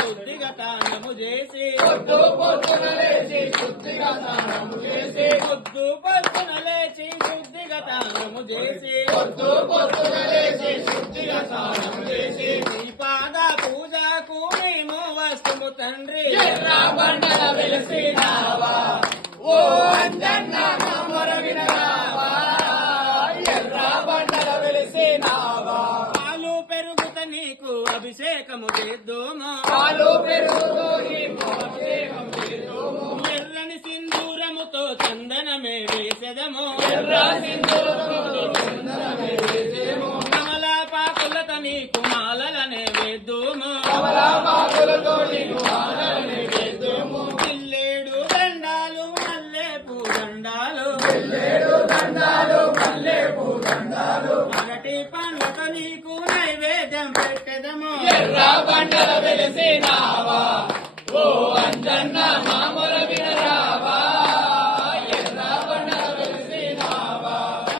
శుద్ధిగా తానము చేసి పొద్దు పొద్దున లేచి శుద్ధిగా స్నానము చేసి పొద్దు పొద్దున లేచి శుద్ధిగా తానము చేసి పొద్దు పొద్దున లేచి శుద్ధిగా స్నానము చేసి నీ పాద పూజకు మేము వస్తుము తండ్రి ఎర్ర బండల వెలిసినావా ఓ అంజన్న నా మొర వినరావా ఎర్ర బండల వెలిసినావా పాలు పెరుగుత నీకు అభిషేకము చేద్దుము పాలు పెరుగుతో నీకు అభిషేకం చేద్దుము ఎర్రని సింధూరముతో చందనమే వేసెదము ఎర్ర సింధూరముతో చందనమే వేసేము కమలాపాకులతో నీకు మాలలనే వేద్దుము కమలాపాకులతో నీకు మాలలనే వేద్దుము పిల్లేడు దండాలు మల్లెపూ దండాలు పిల్లేడు దండాలు మల్లెపూ దండాలు అరటి పండ్లతో నీకు నైవేద్యం పెట్టెదము ఎర్ర బండల వెలిసినావా ఓ అంజన్న మా